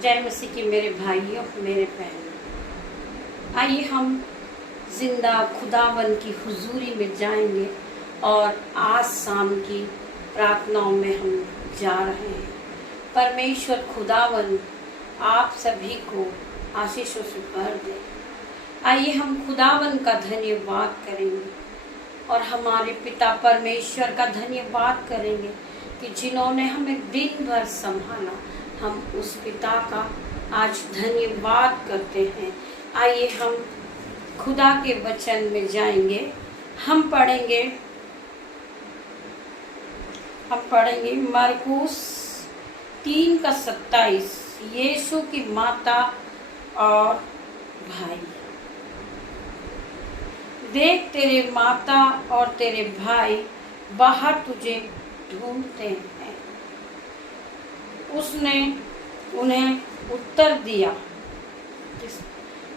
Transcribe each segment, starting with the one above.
जय मसीह की मेरे भाइयों मेरे बहनों, आइए हम जिंदा खुदावन की हुजूरी में जाएंगे और आज शाम की प्रार्थनाओं में हम जा रहे हैं। परमेश्वर खुदावन आप सभी को आशीषों से भर दे। आइए हम खुदावन का धन्यवाद करेंगे और हमारे पिता परमेश्वर का धन्यवाद करेंगे कि जिन्होंने हमें दिन भर संभाला। हम उस पिता का आज धन्यवाद करते हैं। आइए हम खुदा के वचन में जाएंगे। हम पढ़ेंगे मरकुस 3:27। यीशु की माता और भाई। देख, तेरे माता और तेरे भाई बाहर तुझे ढूंढते हैं। उसने उन्हें उत्तर दिया,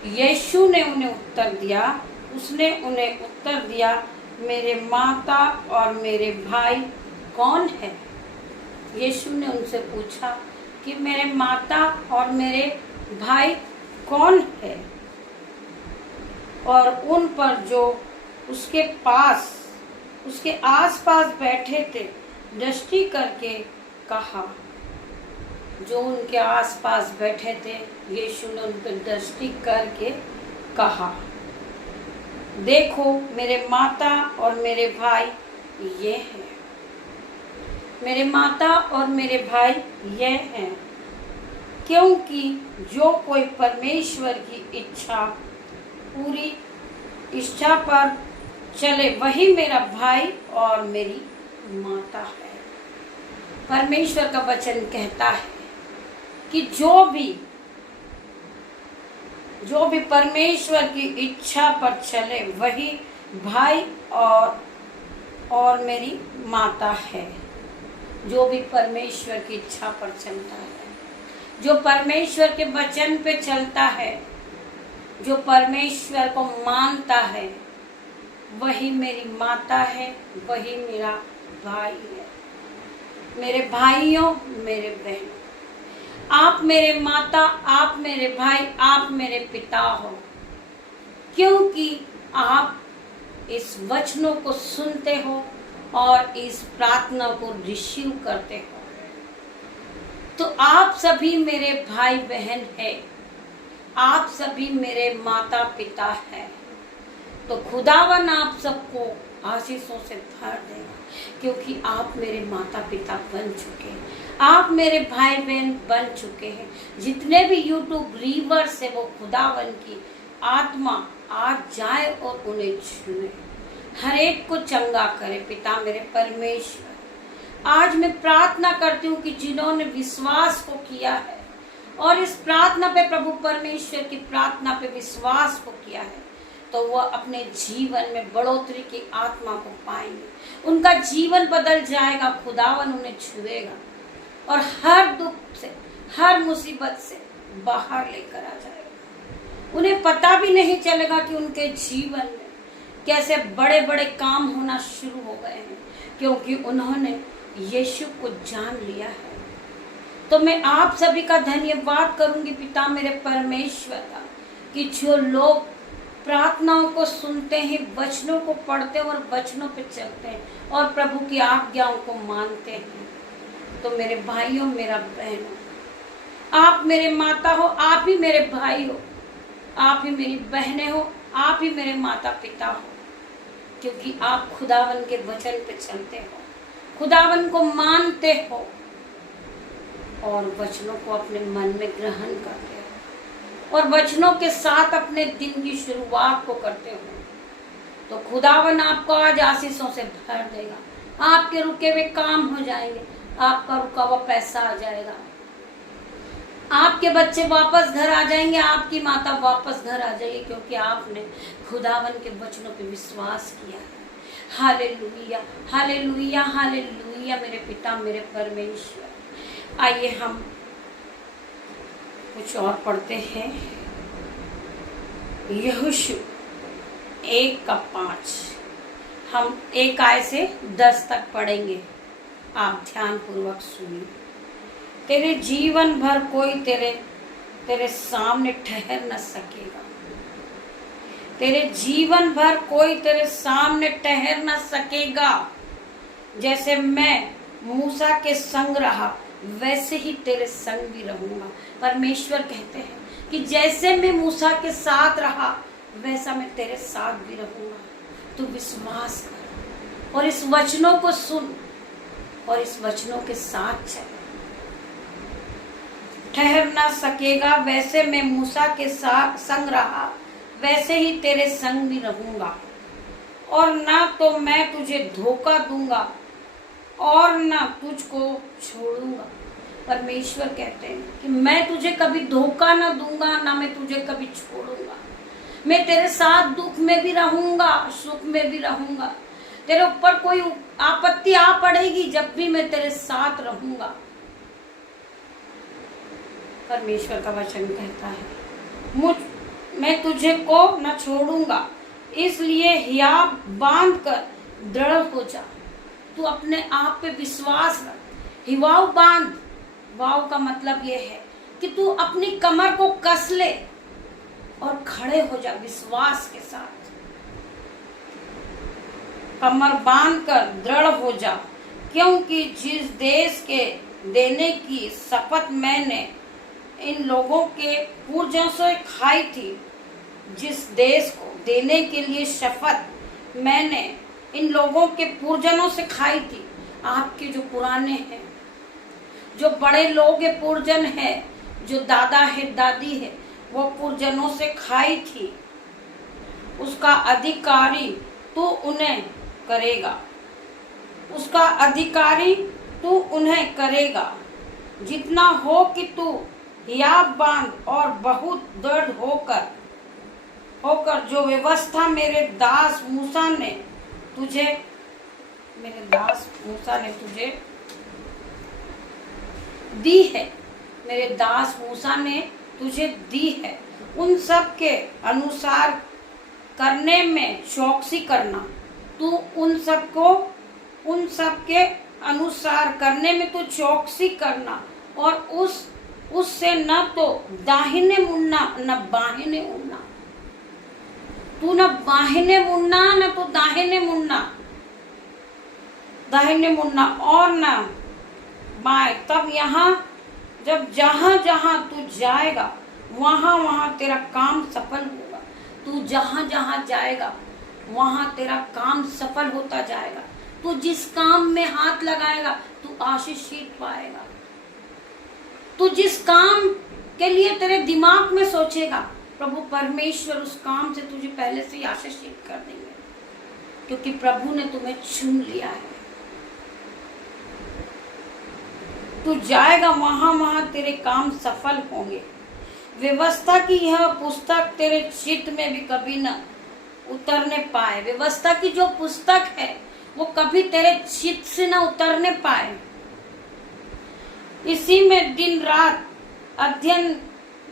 यीशु ने उन्हें उत्तर दिया, उसने उन्हें उत्तर दिया, मेरे माता और मेरे भाई कौन है? यीशु ने उनसे पूछा कि मेरे माता और मेरे भाई कौन है? और उन पर जो उसके आसपास बैठे थे दृष्टि करके कहा। जो उनके आसपास बैठे थे, यीशु ने उन पर दृष्टि करके कहा, देखो मेरे माता और मेरे भाई ये हैं। मेरे माता और मेरे भाई ये हैं, क्योंकि जो कोई परमेश्वर की पूरी इच्छा पर चले वही मेरा भाई और मेरी माता है। परमेश्वर का वचन कहता है कि जो भी परमेश्वर की इच्छा पर चले वही भाई और मेरी माता है। जो भी परमेश्वर की इच्छा पर चलता है, जो परमेश्वर के वचन पे चलता है, जो परमेश्वर को मानता है, वही मेरी माता है, वही मेरा भाई है। मेरे भाइयों मेरे बहनों, आप मेरे माता, आप मेरे भाई, आप मेरे पिता हो, क्योंकि आप इस वचनों को सुनते हो और इस प्रार्थना को रिसीव करते हो। तो आप सभी मेरे भाई बहन हैं, आप सभी मेरे माता पिता हैं। तो खुदावन आप सबको आशीषों से भर देगा, क्योंकि आप मेरे माता पिता बन चुके हैं, आप मेरे भाई बहन बन चुके हैं। जितने भी यूट्यूब रीवर्स है, वो खुदावन की आत्मा आज जाए और उन्हें छुए, हर एक को चंगा करे। पिता मेरे परमेश्वर, आज मैं प्रार्थना करती हूँ कि जिन्होंने विश्वास को किया है और इस प्रार्थना पे, प्रभु परमेश्वर की प्रार्थना पे विश्वास को किया है, तो वह अपने जीवन में बढ़ोतरी की आत्मा को पाएंगे। उनका जीवन बदल जाएगा। खुदावन उन्हें छुएगा और हर दुख से, हर मुसीबत से बाहर लेकर आ जाएगा। उन्हें पता भी नहीं चलेगा कि उनके जीवन में कैसे बड़े बड़े काम होना शुरू हो गए हैं, क्योंकि उन्होंने यीशु को जान लिया है। तो मैं आप सभी का धन्यवाद करूंगी पिता मेरे परमेश्वर का, कि जो लोग प्रार्थनाओं को सुनते हैं, वचनों को पढ़ते हैं और वचनों पे चलते हैं और प्रभु की आज्ञाओं को मानते हैं। तो मेरे भाइयों मेरा बहनों, आप मेरे माता हो, आप ही मेरे भाई हो, आप ही मेरी बहनें हो, आप ही मेरे माता पिता हो, क्योंकि आप खुदावन के वचन पे चलते हो, खुदावन को मानते हो और वचनों को अपने मन में ग्रहण करते हो और वचनों के साथ अपने दिन की शुरुआत को करते हो। तो खुदावन आपको आज आशीषों से भर देगा। आपके रुके हुए काम हो जाएंगे, आपका रुका हुआ पैसा आ जाएगा, आपके बच्चे वापस घर आ जाएंगे, आपकी माता वापस घर आ जाएगी, क्योंकि आपने खुदावन के वचनों पे विश्वास किया है। हालेलुया, हालेलुया, हालेलुया मेरे पिता मेरे परमेश्वर। आइए हम कुछ और पढ़ते हैं। यहोशू 1:5 हम 1 आयत से 10 तक पढ़ेंगे। आप ध्यान पूर्वक सुनिए। तेरे जीवन भर कोई तेरे तेरे सामने ठहर न सकेगा। तेरे जीवन भर कोई तेरे सामने ठहर न सकेगा। जैसे मैं मूसा के संग रहा वैसे ही तेरे संग भी रहूंगा। परमेश्वर कहते हैं कि जैसे मैं मूसा के साथ रहा वैसा मैं तेरे साथ भी रहूंगा। तू विश्वास कर और इस वचनों को सुन और इस वचनों के साथ चल। ठहर ना सकेगा, वैसे मैं मूसा के साथ संग रहा वैसे ही तेरे संग भी रहूंगा। और ना तो मैं तुझे धोखा दूंगा और ना तुझको छोड़ूंगा। परमेश्वर कहते हैं कि मैं तुझे कभी धोखा ना दूंगा, ना मैं तुझे कभी छोड़ूंगा। मैं तेरे साथ दुख में भी रहूंगा, सुख में भी रहूंगा। तेरे ऊपर कोई आपत्ति आ पड़ेगी, जब भी मैं तेरे साथ रहूंगा। परमेश्वर का वचन कहता है मैं तुझे को न छोड़ूंगा, इसलिए हियाव बांध कर दृढ़ हो जा। तू अपने आप पे विश्वास रख। हिवाव बांध, वाव का मतलब यह है कि तू अपनी कमर को कस ले और खड़े हो जा विश्वास के साथ। कमर बांध कर दृढ़ हो जा, क्योंकि जिस देश के देने की शपथ मैंने इन लोगों के पूर्वजों से खाई थी, जिस देश को देने के लिए शपथ मैंने इन लोगों के पूर्वजों से खाई थी। आपके जो पुराने हैं, जो बड़े लोग हैं, पूर्वजन है, जो दादा है, दादी है, वो पूर्वजनों से खाई थी, उसका अधिकारी तू उन्हें करेगा। उसका अधिकारी तू उन्हें करेगा। जितना हो कि तू हियाव बांध और बहुत दृढ़ होकर जो व्यवस्था मेरे दास मूसा ने तुझे दी है, मेरे दास मूसा ने तुझे दी है, उन सब के अनुसार करने में चौकसी करना। तू उन सब के अनुसार करने में तू चौकसी करना और उससे न तो दाहिने मुड़ना न बाहिने मुड़ना। तू न बाहिने मुड़ना न तो दाहिने मुड़ना और न बाएं। तब जब जहां तू जाएगा वहां तेरा काम सफल होगा। तू जहां जाएगा वहां तेरा काम सफल होता जाएगा। तू जिस काम में हाथ लगाएगा तू आशीषित पाएगा। तू जिस काम के लिए तेरे दिमाग में सोचेगा, प्रभु परमेश्वर उस काम से तुझे पहले से ही आशीषित कर देंगे, क्योंकि प्रभु ने तुम्हें चुन लिया है। तू जाएगा वहां तेरे काम सफल होंगे। व्यवस्था की यह पुस्तक तेरे चित्त में भी कभी न उतरने पाए। व्यवस्था की जो पुस्तक है वो कभी तेरे चित्त से न उतरने पाए। इसी में दिन रात अध्ययन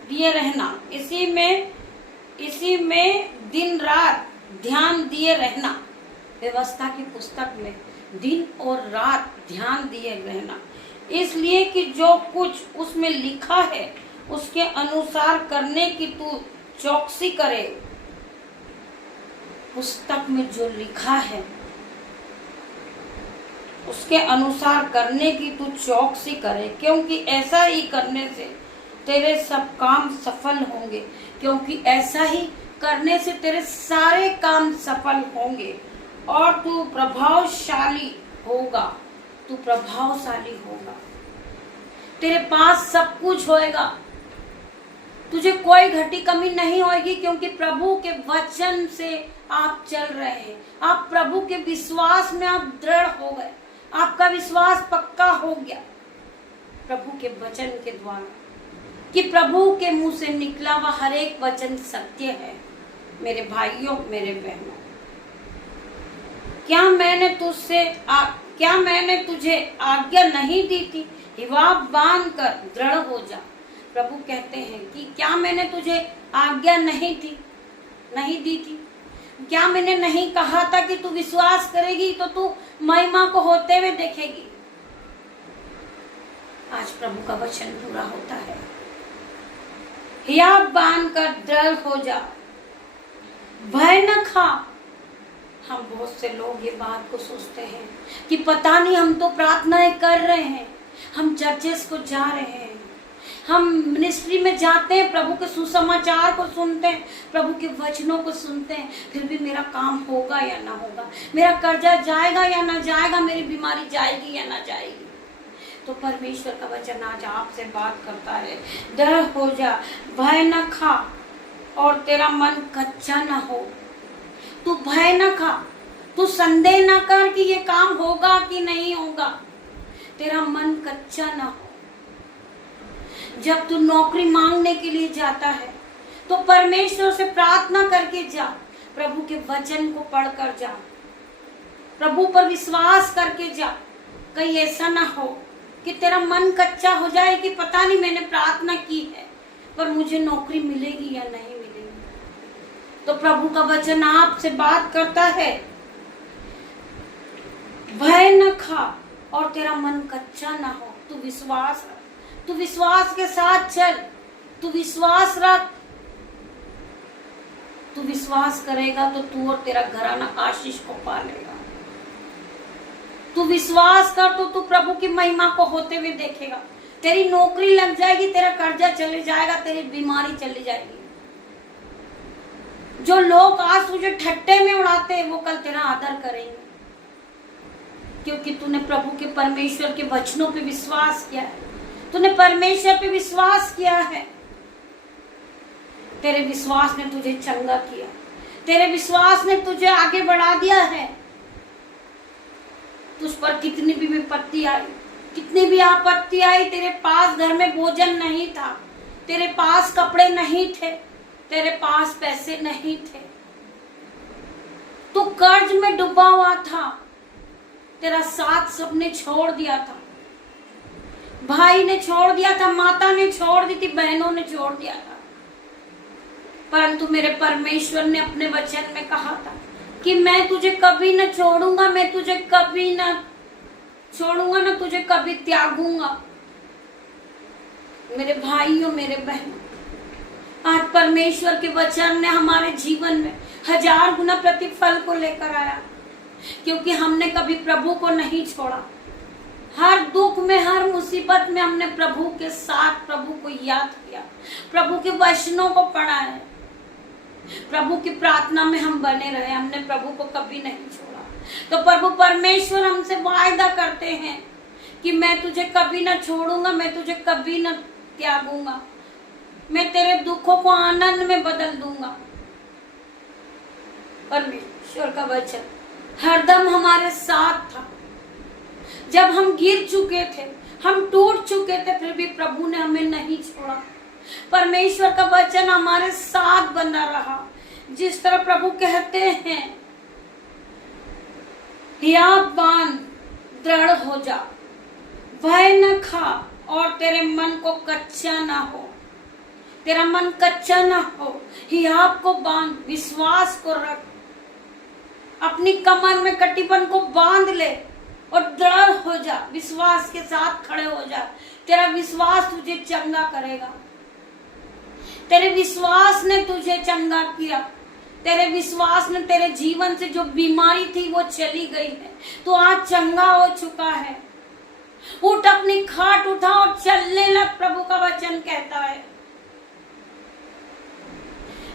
दिए रहना, इसी में दिन रात ध्यान दिए रहना। व्यवस्था की पुस्तक में दिन और रात ध्यान दिए रहना, इसलिए कि जो कुछ उसमें लिखा है उसके अनुसार करने की तू चौकसी करे। पुस्तक में जो लिखा है उसके अनुसार करने की तू चौकसी करे, क्योंकि ऐसा ही करने से तेरे सब काम सफल होंगे। क्योंकि ऐसा ही करने से तेरे सारे काम सफल होंगे और तू प्रभावशाली होगा। तू प्रभावशाली होगा, तेरे पास सब कुछ होएगा, तुझे कोई घटी कमी नहीं होगी, क्योंकि प्रभु के वचन से आप चल रहे हैं। आप प्रभु के विश्वास में आप दृढ़ हो गए, आपका विश्वास पक्का हो गया प्रभु के वचन के द्वारा, कि प्रभु के मुंह से निकला हुआ हर एक वचन सत्य है। मेरे भाइयों, मेरे बहनों, क्या मैंने तुझे आज्ञा नहीं दी थी? हिवाव बांध कर दृढ़ हो जा। प्रभु कहते हैं कि क्या मैंने तुझे आज्ञा नहीं दी थी? क्या मैंने नहीं कहा था कि तू विश्वास करेगी तो तू महिमा को होते हुए देखेगी? आज प्रभु का वचन पूरा होता है। या बांध कर दृढ़ हो जा, भय न खा। हम बहुत से लोग ये बात को सोचते हैं कि पता नहीं, हम तो प्रार्थनाएं कर रहे हैं, हम चर्चेस को जा रहे हैं, हम मिनिस्ट्री में जाते हैं, प्रभु के सुसमाचार को सुनते हैं, प्रभु के वचनों को सुनते हैं, फिर भी मेरा काम होगा या ना होगा, मेरा कर्जा जाएगा या ना जाएगा, मेरी बीमारी जाएगी या ना जाएगी। तो परमेश्वर का वचन आज आपसे बात करता है, दृढ़ हो जा, भय न खा और तेरा मन कच्चा न हो। तू भय न खा, तू संदेह न कर कि ये काम होगा कि नहीं होगा, तेरा मन कच्चा न हो। जब तू नौकरी मांगने के लिए जाता है तो परमेश्वर से प्रार्थना करके जा, प्रभु के वचन को पढ़कर जा, प्रभु पर विश्वास करके जा। कहीं ऐसा ना हो कि तेरा मन कच्चा हो जाए कि पता नहीं, मैंने प्रार्थना की है पर मुझे नौकरी मिलेगी या नहीं मिलेगी। तो प्रभु का वचन आपसे बात करता है, भय न खा और तेरा मन कच्चा ना हो। तू विश्वास रख, तू विश्वास के साथ चल, तू विश्वास रख। तू विश्वास करेगा तो तू और तेरा घराना आशीष को पालेगा। तू विश्वास कर तो तू प्रभु की महिमा को होते हुए देखेगा। तेरी नौकरी लग जाएगी, तेरा कर्जा चले जाएगा, तेरी बीमारी चली जाएगी। जो लोग आज तुझे ठट्टे में उड़ाते हैं वो कल तेरा आदर करेंगे, क्योंकि तूने प्रभु के परमेश्वर के वचनों पे विश्वास किया है, तूने परमेश्वर पे विश्वास किया है। तेरे विश्वास ने तुझे चंगा किया, तेरे विश्वास ने तुझे आगे बढ़ा दिया है। तुझ पर कितनी भी विपत्ति आई, कितनी भी आपत्ति आई, तेरे पास घर में भोजन नहीं था, तेरे पास कपड़े नहीं थे, तेरे पास पैसे नहीं थे, तू कर्ज में डूबा हुआ था, तेरा साथ सबने छोड़ दिया था, भाई ने छोड़ दिया था, माता ने छोड़ दी थी, बहनों ने छोड़ दिया था, परंतु मेरे परमेश्वर ने अपने वचन में कहा था कि मैं तुझे कभी न छोड़ूंगा, मैं तुझे कभी न छोड़ूंगा, न तुझे कभी त्यागूंगा। मेरे भाइयों, मेरे बहनों, आज परमेश्वर के वचन ने हमारे जीवन में 1000 गुना प्रतिफल को लेकर आया, क्योंकि हमने कभी प्रभु को नहीं छोड़ा। हर दुख में, हर मुसीबत में हमने प्रभु के साथ प्रभु को याद किया, प्रभु के वचनों को पढ़ा है, प्रभु की प्रार्थना में हम बने रहे, हमने प्रभु को कभी नहीं छोड़ा। तो प्रभु परमेश्वर हमसे वायदा करते हैं कि मैं तुझे कभी ना छोड़ूंगा, मैं तुझे कभी ना त्यागूंगा, मैं तेरे दुखों को आनंद में बदल दूंगा। परमेश्वर का वचन हरदम हमारे साथ था। जब हम गिर चुके थे, हम टूट चुके थे, फिर भी प्रभु ने हमें नहीं छोड़ा। परमेश्वर का वचन हमारे साथ बना रहा। जिस तरह प्रभु कहते हैं, या बांध, दृढ़ हो जा, भय न खा और तेरे मन को कच्चा ना हो, तेरा मन कच्चा ना हो। हियाब को बांध, विश्वास को रख, अपनी कमर में कटीपन को बांध ले और दृढ़ हो जा, विश्वास के साथ खड़े हो जा। तेरा विश्वास तुझे चंगा करेगा। तेरे विश्वास ने तुझे चंगा किया, तेरे विश्वास ने तेरे जीवन से जो बीमारी थी वो चली गई है, तो आज चंगा हो चुका है। उठ, अपनी खाट उठा और चलने लग, प्रभु का वचन कहता है।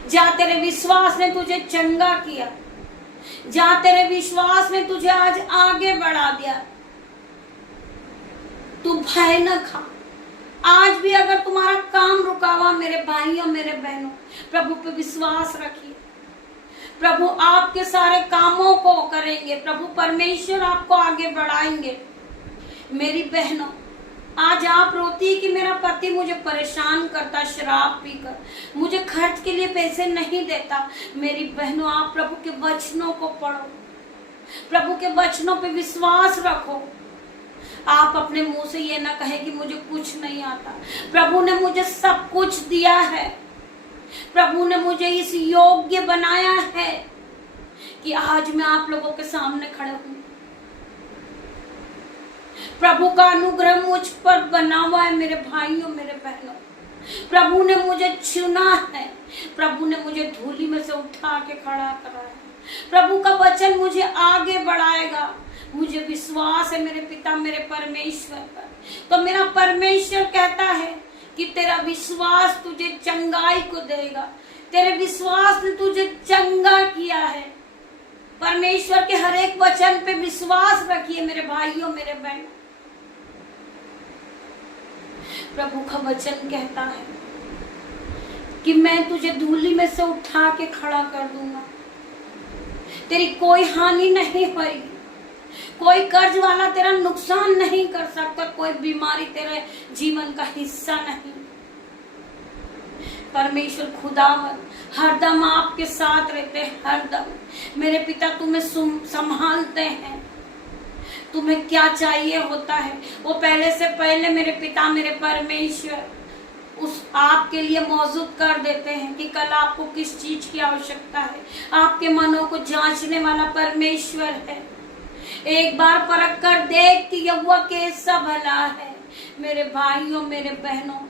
जा, तेरे विश्वास ने तुझे चंगा किया, जा, तेरे विश्वास ने तुझे आज आगे बढ़ा दिया। तू भय न खा। आज भी अगर तुम्हारा काम रुका हुआ, मेरे भाइयों, मेरे बहनों, प्रभु पे विश्वास रखिए। प्रभु आपके सारे कामों को करेंगे, प्रभु परमेश्वर आपको आगे बढ़ाएंगे। मेरी बहनों, आज आप रोती है कि मेरा पति मुझे परेशान करता, शराब पीकर मुझे खर्च के लिए पैसे नहीं देता। मेरी बहनों, आप प्रभु के वचनों को पढ़ो, प्रभु के वचनों पे विश्वास रखो। आप अपने मुंह से ये ना कहे कि मुझे कुछ नहीं आता। प्रभु ने मुझे सब कुछ दिया है, प्रभु ने मुझे इस योग्य बनाया है कि आज मैं आप लोगों के सामने खड़े हूं। प्रभु का अनुग्रह मुझ पर बना हुआ है। मेरे भाइयों, मेरे बहनों, प्रभु ने मुझे चुना है, प्रभु ने मुझे धूली में से उठा के खड़ा करा है। प्रभु का वचन मुझे आगे बढ़ाएगा। मुझे विश्वास है मेरे पिता मेरे परमेश्वर पर। तो मेरा परमेश्वर कहता है कि तेरा विश्वास तुझे चंगाई को देगा। तेरे विश्वास ने तुझे चंगा किया है। परमेश्वर के हर एक वचन पे विश्वास रखिए मेरे भाइयों मेरे बहनों। प्रभु का वचन कहता है कि मैं तुझे धूली में से उठा के खड़ा कर दूंगा। तेरी कोई हानि नहीं होगी, कोई कर्ज वाला तेरा नुकसान नहीं कर सकता, कोई बीमारी तेरे जीवन का हिस्सा नहीं। परमेश्वर खुदावन हरदम आपके साथ रहते हैं, हरदम। मेरे पिता तुम्हें संभालते हैं। तुम्हें क्या चाहिए होता है वो पहले से पहले मेरे पिता मेरे परमेश्वर उस आपके लिए मौजूद कर देते हैं कि कल आपको किस चीज की आवश्यकता है। आपके मनों को जांचने वाला परमेश्वर है। एक बार परख कर देख कि यहोवा कैसा भला है। मेरे भाइयों मेरे बहनों,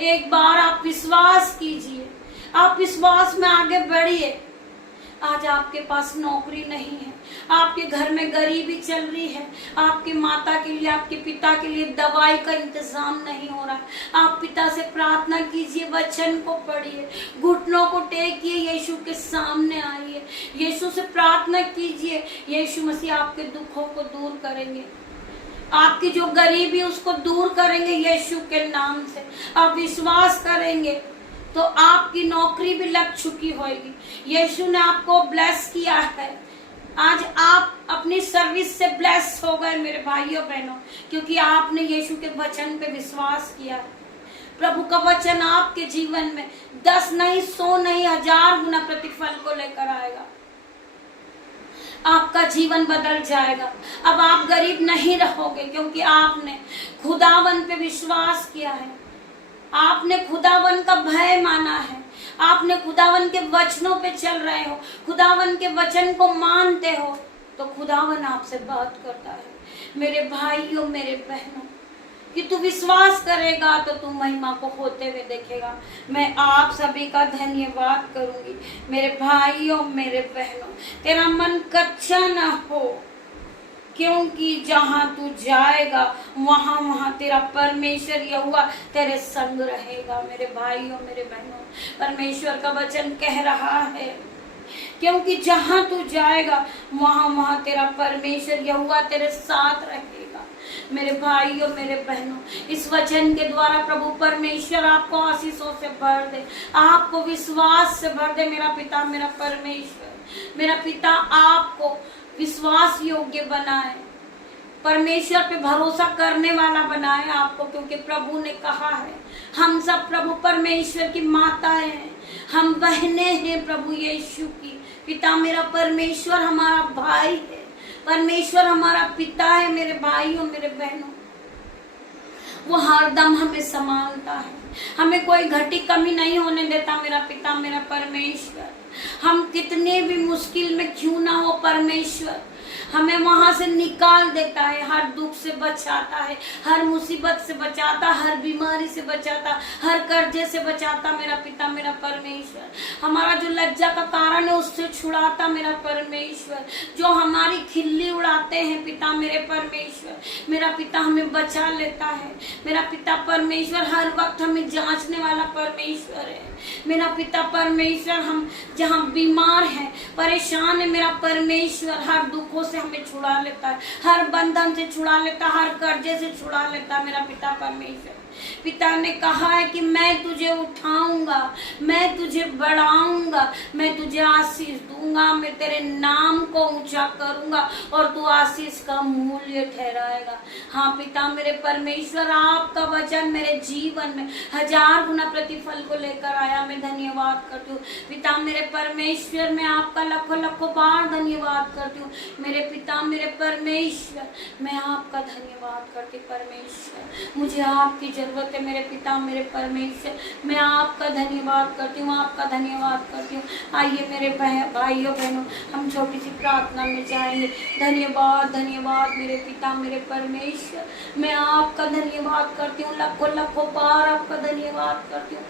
एक बार आप विश्वास कीजिए, आप विश्वास में आगे बढ़िए। आज आपके पास नौकरी नहीं है, आपके घर में गरीबी चल रही है, आपके माता के लिए आपके पिता के लिए दवाई का इंतजाम नहीं हो रहा। आप पिता से प्रार्थना कीजिए, वचन को पढ़िए, घुटनों को टेकिए, यीशु के सामने आइए, यीशु से प्रार्थना कीजिए। यीशु मसीह आपके दुखों को दूर करेंगे, आपकी जो गरीबी उसको दूर करेंगे यीशु के नाम से। आप विश्वास करेंगे तो आपकी नौकरी भी लग चुकी होगी। यीशु ने आपको ब्लेस किया है। आज आप अपनी सर्विस से ब्लेस हो गए मेरे भाइयों बहनों, क्योंकि आपने यीशु के वचन पे विश्वास किया है। प्रभु का वचन आपके जीवन में 10 नहीं 100 नहीं 1000 गुना प्रतिफल को लेकर आएगा। आपका जीवन बदल जाएगा। अब आप गरीब नहीं रहोगे, क्योंकि आपने खुदावन पे विश्वास किया है, आपने खुदावन का भय माना है, आपने खुदावन के वचनों पे चल रहे हो, खुदावन के वचन को मानते हो, तो खुदावन आपसे बात करता है। मेरे भाइयों मेरे बहनों, कि तू विश्वास करेगा तो तू महिमा को होते हुए देखेगा। मैं आप सभी का धन्यवाद करूंगी मेरे भाइयों मेरे बहनों। तेरा मन कच्चा ना हो, क्योंकि जहां तू जाएगा वहां तेरा परमेश्वर यहोवा तेरे संग रहेगा। मेरे भाइयों मेरे बहनों, परमेश्वर का वचन कह रहा है, क्योंकि जहां तू जाएगा वहां तेरा परमेश्वर यहोवा तेरे साथ रहेगा। मेरे भाइयों मेरे बहनों, इस वचन के द्वारा प्रभु परमेश्वर आपको आशीषों से भर दे, आपको विश्वास से भर दे। मेरा पिता मेरा परमेश्वर, मेरा पिता आपको विश्वास योग्य बनाए, परमेश्वर पे भरोसा करने वाला बनाए आपको, क्योंकि प्रभु ने कहा है हम सब प्रभु परमेश्वर की माताएं हैं, हम बहनें हैं प्रभु यीशु की। पिता मेरा परमेश्वर हमारा भाई है, परमेश्वर हमारा पिता है। मेरे भाइयों मेरे बहनों, वो हरदम हमें संभालता है, हमें कोई घटी कमी नहीं होने देता। मेरा पिता मेरा परमेश्वर, हम कितने भी मुश्किल में क्यों ना हो, परमेश्वर हमें वहां से निकाल देता है, हर दुख से बचाता है, हर मुसीबत से बचाता, हर बीमारी से बचाता, हर कर्जे से बचाता। मेरा पिता मेरा परमेश्वर हमारा जो लज्जा का कारण है उससे छुड़ाता। मेरा परमेश्वर जो हमारी खिल्ली उड़ाते हैं, पिता मेरे परमेश्वर, मेरा पिता हमें बचा लेता है। मेरा पिता परमेश्वर हर वक्त हमें जांचने वाला परमेश्वर है। मेरा पिता परमेश्वर हम जहाँ बीमार हैं परेशान है, मेरा परमेश्वर हर दुखों से हमें छुड़ा लेता है, हर बंधन से छुड़ा लेता है, हर कर्जे से छुड़ा लेता है। मेरा पिता परमेश्वर, पिता ने कहा है कि मैं तुझे उठाऊंगा, मैं तुझे बढ़ाऊंगा, मैं तुझे आशीष दूंगा, मैं तेरे नाम को ऊंचा करूंगा और तू आशीष का मूल्य ठहराएगा। हाँ पिता मेरे परमेश्वर, आपका वचन मेरे जीवन में 1000 गुना प्रतिफल को लेकर आया। मैं धन्यवाद करती हूँ पिता मेरे परमेश्वर, मैं आपका लाखों लाखों बार धन्यवाद करती हूँ। मेरे पिता मेरे परमेश्वर, मैं आपका धन्यवाद करती परमेश्वर, मुझे आपकी जरूरत है मेरे पिता मेरे परमेश्वर, मैं आपका धन्यवाद करती हूँ, आपका धन्यवाद करती हूँ। आइए मेरे भाइयों बहनों, हम छोटी सी प्रार्थना में जाएंगे। धन्यवाद धन्यवाद मेरे पिता मेरे परमेश्वर, मैं आपका धन्यवाद करती हूँ, लाखों लाखों बार आपका धन्यवाद करती हूँ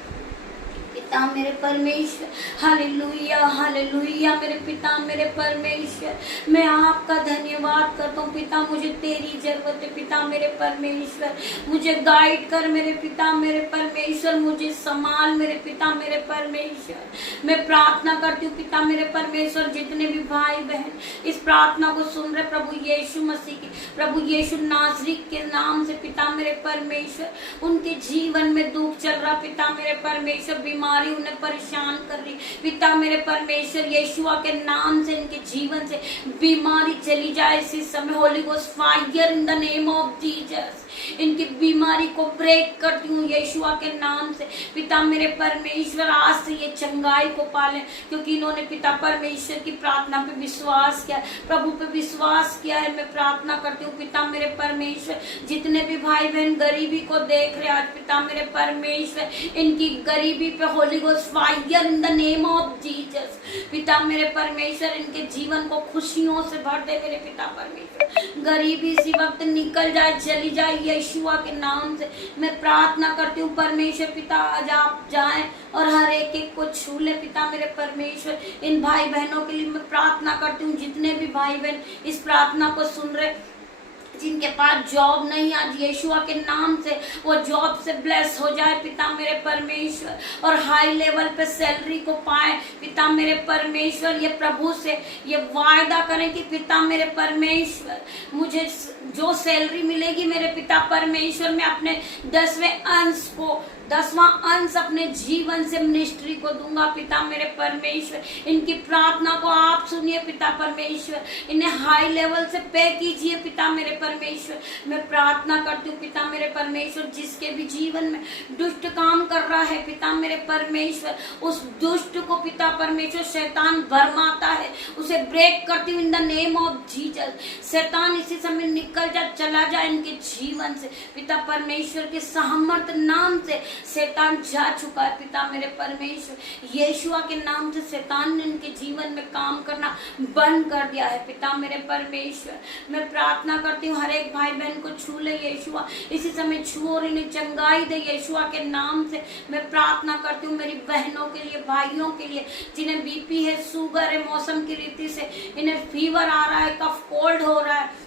पिता मेरे परमेश्वर। हालेलुया हालेलुया मेरे पिता मेरे परमेश्वर, मैं आपका धन्यवाद करता हूँ पिता, मुझे तेरी जरूरत है पिता मेरे परमेश्वर, मुझे गाइड कर मेरे पिता मेरे परमेश्वर, मुझे संभाल मेरे पिता मेरे परमेश्वर। मैं प्रार्थना करती हूँ पिता मेरे परमेश्वर, जितने भी भाई बहन इस प्रार्थना को सुन रहे प्रभु यीशु मसीह की, प्रभु यीशु नासरी के नाम से पिता मेरे परमेश्वर, उनके जीवन में दुख चल रहा पिता मेरे परमेश्वर, बीमारी उन्हें परेशान कर रही पिता मेरे परमेश्वर, यीशुआ के नाम से इनके जीवन से बीमारी चली जाए इसी समय। Holi ghost fire in the name of Jesus, इनकी बीमारी को ब्रेक करती हूँ यीशुआ के नाम से पिता मेरे परमेश्वर। आज से ये चंगाई को पालें, क्योंकि इन्होंने पिता परमेश्वर की प्रार्थना पे विश्वास किया, प्रभु पे विश्वास किया है। मैं प्रार्थना करती हूँ पिता मेरे परमेश्वर, जितने भी भाई बहन गरीबी को देख रहे आज पिता मेरे परमेश्वर, इनकी गरीबी पे Holi ghost fire in the name of Jesus पिता मेरे परमेश्वर, इनके जीवन को खुशियों से भर दे मेरे पिता परमेश्वर। गरीबी इसी वक्त निकल जाए, चली जाए यीशुआ के नाम से मैं प्रार्थना करती हूँ परमेश्वर पिता। आज आप जाएं और हर एक को छू ले पिता मेरे परमेश्वर। इन भाई बहनों के लिए मैं प्रार्थना करती हूँ, जितने भी भाई बहन इस प्रार्थना को सुन रहे, जिनके पास जॉब नहीं, आज यीशुआ के नाम से वो जॉब से ब्लेस हो जाए पिता मेरे परमेश्वर, और हाई लेवल पे सैलरी को पाए पिता मेरे परमेश्वर। ये प्रभु से ये वायदा करें कि पिता मेरे परमेश्वर, मुझे जो सैलरी मिलेगी मेरे पिता परमेश्वर, मैं अपने 10वां अंश अपने जीवन से मिनिस्ट्री को दूंगा पिता मेरे परमेश्वर। इनकी प्रार्थना को आप सुनिए पिता परमेश्वर, इन्हें हाई लेवल से पे कीजिए पिता मेरे परमेश्वर। मैं प्रार्थना करती हूँ पिता मेरे परमेश्वर, जिसके भी जीवन में दुष्ट काम कर रहा है पिता मेरे परमेश्वर, उस दुष्ट को पिता परमेश्वर शैतान भरमाता है, उसे ब्रेक करती हूँ इन द नेम ऑफ जीसस। शैतान इसी समय निकल जा, चला जाए इनके जीवन से पिता परमेश्वर के सामर्थ नाम से। शैतान जा चुका है पिता मेरे परमेश्वर, यीशुआ के नाम से शैतान ने इनके जीवन में काम करना बंद कर दिया है पिता मेरे परमेश्वर। मैं प्रार्थना करती हूँ हर एक भाई बहन को छू ले यीशुआ, इसी समय छू और इन्हें चंगाई दे यीशुआ के नाम से। मैं प्रार्थना करती हूँ मेरी बहनों के लिए, भाइयों के लिए, जिन्हें बीपी है, शुगर है, मौसम की रीति से इन्हें फीवर आ रहा है, कफ कोल्ड हो रहा है,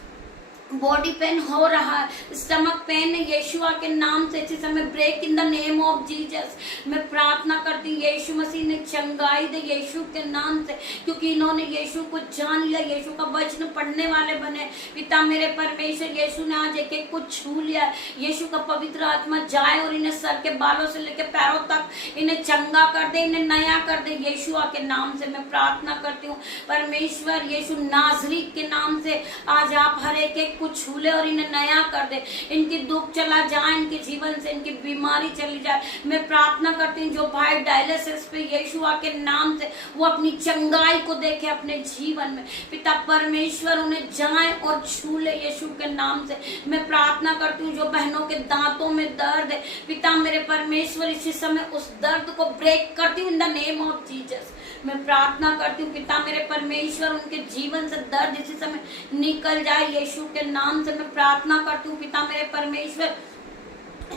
बॉडी पेन हो रहा है, स्टमक पेन है, यीशुआ के नाम से इसी समय break in the name of Jesus. मैं प्रार्थना करती हूँ यीशु मसीह ने चंगाई दे यीशु के नाम से, क्योंकि इन्होंने यीशु को जान लिया, यीशु का वचन पढ़ने वाले बने पिता मेरे परमेश्वर। यीशु ने आज एक एक को छू लिया, यीशु का पवित्र आत्मा जाए और इन्हें सर के बालों से लेकर पैरों तक इन्हें चंगा कर दे, इन्हें नया कर दे यीशुआ के नाम से। मैं प्रार्थना करती हूँ परमेश्वर, यीशु नासरी के नाम से आज आप हर एक कुछ छू ले और इन्हें नया कर दे, इनकी दुख चला जाए, इनके जीवन से इनकी बीमारी चली जाए। मैं प्रार्थना करती हूँ जो भाई डायलिसिस पे यीशुआ के नाम से वो अपनी चंगाई को देखे अपने जीवन में पिता परमेश्वर, उन्हें जाए और छू ले यीशु के नाम से। मैं प्रार्थना करती हूँ जो बहनों के दांतों में दर्द है पिता मेरे परमेश्वर, इसी समय उस दर्द को ब्रेक करती हूँ इन द नेम ऑफ जीसस। मैं प्रार्थना करती हूँ पिता मेरे परमेश्वर, उनके जीवन से दर्द इसी समय निकल जाए यीशु के नाम से। मैं प्रार्थना करती हूँ पिता मेरे परमेश्वर,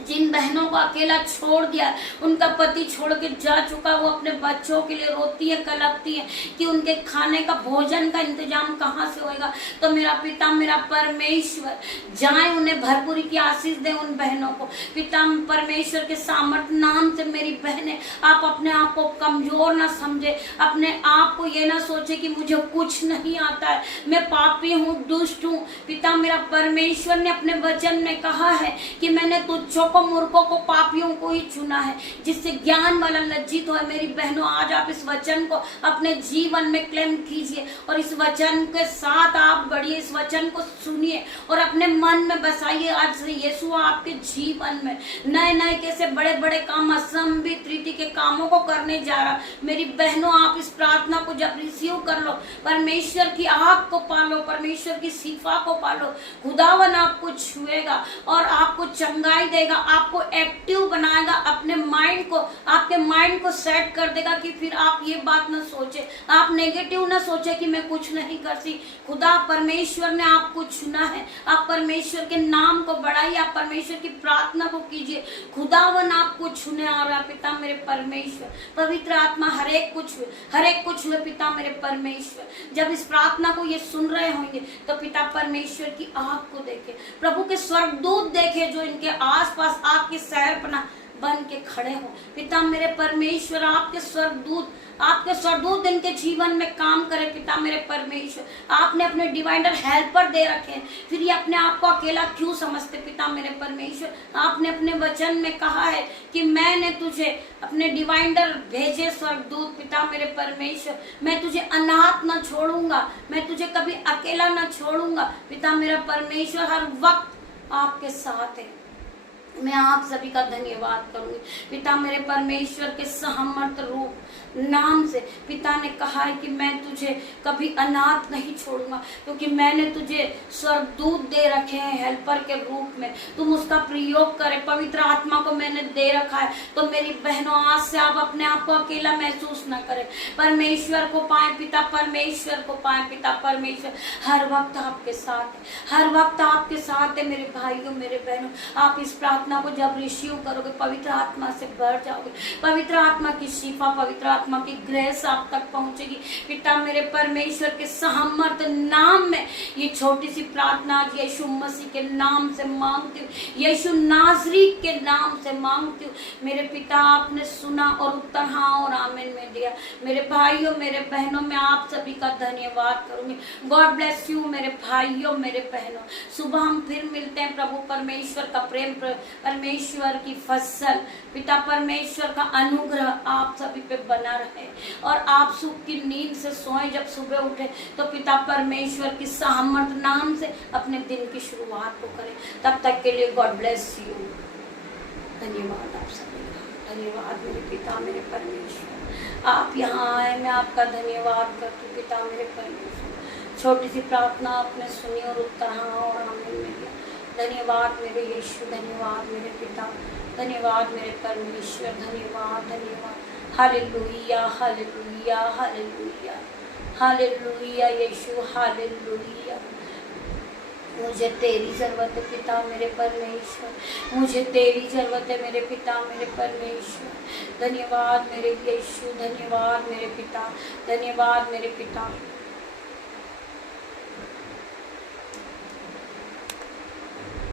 जिन बहनों को अकेला छोड़ दिया, उनका पति छोड़ के जा चुका, वो अपने बच्चों के लिए रोती है, कलपती है कि उनके खाने का भोजन का इंतजाम कहाँ से होएगा। तो मेरा पिता मेरा परमेश्वर जाए, उन्हें भरपूरी की आशीष दे उन बहनों को पिता परमेश्वर के सामर्थ नाम से। मेरी बहनें, आप अपने आप को कमजोर ना समझे, अपने आप को ये ना सोचे कि मुझे कुछ नहीं आता है, मैं पापी हूँ, दुष्ट हूँ। पिता मेरा परमेश्वर ने अपने वचन में कहा है कि मैंने तुझको को, मूर्खों को, पापियों को ही चुना है, जिससे ज्ञान वाला लज्जित हो। मेरी बहनों, आज आप इस वचन को अपने जीवन में क्लेम कीजिए और इस वचन के साथ आप बढ़िए, इस वचन को सुनिए और अपने मन में बसाइए। आज से यीशु आपके जीवन में नए नए कैसे बड़े बड़े काम, असंभित रीति के कामों को करने जा रहा। मेरी बहनों, आप इस प्रार्थना को जब रिसीव कर लो, परमेश्वर की आग को पालो, परमेश्वर की शिफा को पालो, खुदावन आपको छुएगा और आपको चंगाई देगा, आपको एक्टिव बनाएगा, अपने माइंड को, आपके माइंड को सेट कर देगा कि फिर आप ये बात ना सोचे, आप नेगेटिव ना सोचे कि मैं कुछ नहीं करती। खुदा परमेश्वर ने आपको चुना है। आप परमेश्वर के नाम को बढ़ाइए, आप परमेश्वर की प्रार्थना को कीजिए। खुदावन आपको छूने आ रहा। पिता मेरे परमेश्वर, पवित्र आत्मा हर एक कुछ हुए पिता मेरे परमेश्वर। जब इस प्रार्थना को ये सुन रहे होंगे तो पिता परमेश्वर की आग को देखे, प्रभु के स्वर्गदूत देखे जो इनके आसपास आग की शहरपनाह बन के खड़े हो। पिता मेरे परमेश्वर, आपके स्वर्गदूत इनके जीवन में काम करे। पिता मेरे परमेश्वर, आपने अपने डिवाइनर हेल्पर दे रखे हैं, फिर ये अपने आप को अकेला क्यों समझते। पिता मेरे परमेश्वर, आपने अपने वचन में कहा है कि मैंने तुझे अपने डिवाइनर भेजे स्वर्गदूत। पिता मेरे परमेश्वर, मैं तुझे अनाथ न छोड़ूंगा, मैं तुझे कभी अकेला न छोड़ूंगा। पिता मेरा परमेश्वर, हर वक्त आपके साथ है। मैं आप सभी का धन्यवाद करूंगी पिता मेरे परमेश्वर के सामर्थ रूप नाम से। पिता ने कहा है कि मैं तुझे कभी अनाथ नहीं छोड़ूंगा, क्योंकि मैंने तुझे स्वर्गदूत दे रखे हैं हेल्पर के रूप में, तुम उसका प्रयोग करे। पवित्र आत्मा को मैंने दे रखा है। तो मेरी बहनों, आज से आप अपने आप को अकेला महसूस न करें, परमेश्वर को पाए, पिता परमेश्वर को पाए। पिता परमेश्वर हर वक्त आपके साथ है, हर वक्त आपके साथ है। मेरे भाइयों, मेरे बहनों, आप इस प्रार्थना को जब रिसीव करोगे, पवित्र आत्मा से भर जाओगे। पवित्र आत्मा की शिफा, पवित्र आत्मा की ग्रेस आप तक पहुंचेगी। पिता मेरे परमेश्वर के सामर्थ नाम में ये छोटी सी प्रार्थना आज यीशु मसीह के नाम से मांगती हूँ, यीशु नाज़री के नाम से मांगती हूँ। मेरे पिता, आपने सुना और उत्तर हाँ और आमीन में दिया। मेरे भाइयों, मेरे बहनों, मैं आप सभी का धन्यवाद करूंगी। गॉड ब्लेस यू मेरे भाइयों, मेरे बहनों। सुबह हम फिर मिलते हैं। प्रभु परमेश्वर का प्रेम, परमेश्वर की फसल, पिता परमेश्वर का अनुग्रह आप सभी पे बना रहे और आप सुख की नींद से सोए। जब सुबह उठे तो पिता परमेश्वर की सामर्थ नाम से अपने दिन की शुरुआत को करें। तब तक के लिए गॉड ब्लेस यू। धन्यवाद आप सभी का, धन्यवाद मेरे पिता मेरे परमेश्वर। आप यहाँ आए, मैं आपका धन्यवाद करती हूँ पिता मेरे परमेश्वर। छोटी सी प्रार्थना आपने सुनी और उत्तर हाँ और आमीन में दिया। धन्यवाद मेरे यीशु, धन्यवाद मेरे पिता, धन्यवाद मेरे परमेश्वर, धन्यवाद धन्यवाद। हालेलुया हालेलुया हालेलुया हालेलुया यीशु, हालेलुया। मुझे तेरी जरूरत है पिता मेरे परमेश्वर, मुझे तेरी जरूरत है मेरे पिता मेरे परमेश्वर। धन्यवाद मेरे यीशु, धन्यवाद मेरे पिता, धन्यवाद मेरे पिता।